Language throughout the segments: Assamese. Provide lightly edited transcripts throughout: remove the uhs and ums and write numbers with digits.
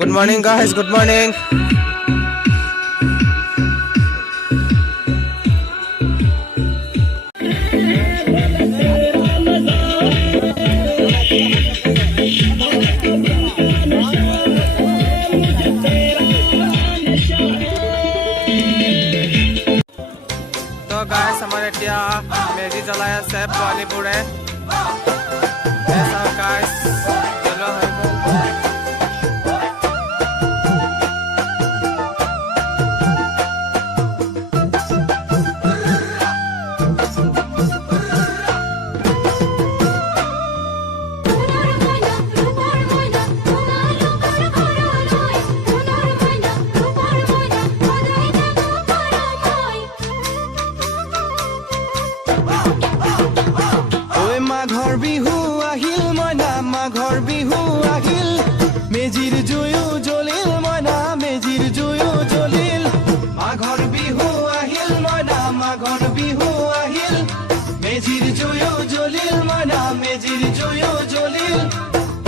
Good morning guys, good morning. तो गाइस हमारे এতিয়া মেজি জ্বলাই আছে পোৱালিবোৰে ऐसा गाइस चलो মাঘৰ বিহু আহিল মইনা মাঘৰ বিহু আহিল মেজিৰ জুয়ো জ্বলিল মইনা মেজিৰ জুয়ো জ্বলিল মাঘৰ বিহু আহিল মইনা মাঘৰ বিহু আহিল মেজিৰ জুয়ো জ্বলিল মইনা মেজিৰ জুয়ো জ্বলিল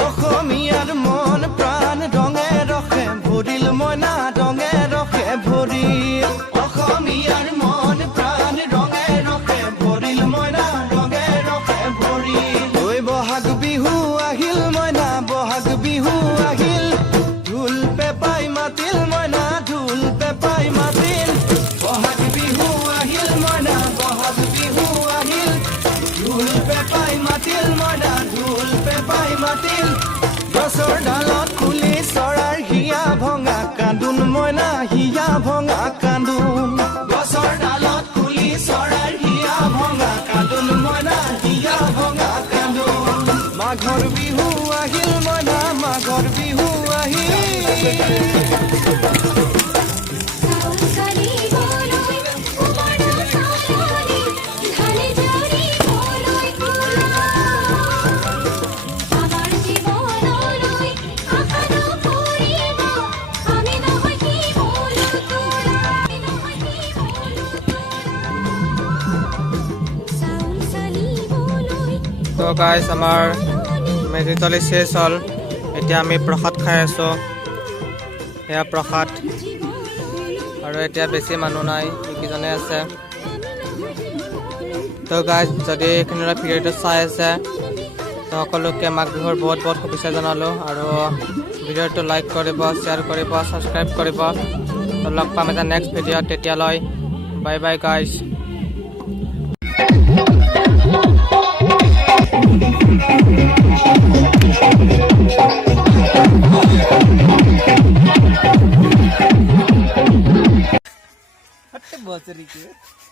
অসমীয়াৰ মন প্ৰাণ ৰঙে ৰখে ভৰিল মইনা ৰঙে ৰখে ভৰিল অসমীয়াৰ মন প্ৰাণ ৰঙে ৰখে ভৰিল মইনা ৰঙে ৰখে ভৰিল ঐ বহাগ বিহু আহিল মইনা বহাগ বিহু আহিল ঢোল পেপাই মাতিল মইনা ঢোল পেপাই মাতিল বহাগ বিহু আহিল মইনা বহাগ বিহু আহিল ঢোল পেপাই মাতিল মইনা ঢোল পেপাই মাতিল গছৰ ডালত খুলি চৰাৰ হিয়া ভঙা কান্দোন মইনা হিয়া ভঙা কান্দোন গছৰ ডালত খুলি চৰাৰ হিয়া ভঙা কান্দোন মইনা হিয়া ভঙা কান্দোন মাঘৰ বিহু আহিল মইনা মাঘৰ বিহু আহিল তো গাইস আমাৰ মেজি জ্বলি শেষ হ'ল এতিয়া আমি প্ৰসাদ খাই আছো এয়া প্ৰসাদ আৰু এতিয়া বেছি মানুহ নাই এইকেইজনে আছে তো গাইস যদি এইখিনিৰ ভিডিঅ'টো চাই আছে তো সকলোকে মাঘ বিহুৰ বহুত বহুত শুভেচ্ছা জনালো আৰু ভিডিঅ'টো লাইক কৰিব শ্বেয়াৰ কৰিব ছাবস্ক্ৰাইব কৰিব তো লগ পাম এটা নেক্সট ভিডিঅ'ত তেতিয়ালৈ বাই বাই গাইস बचरी के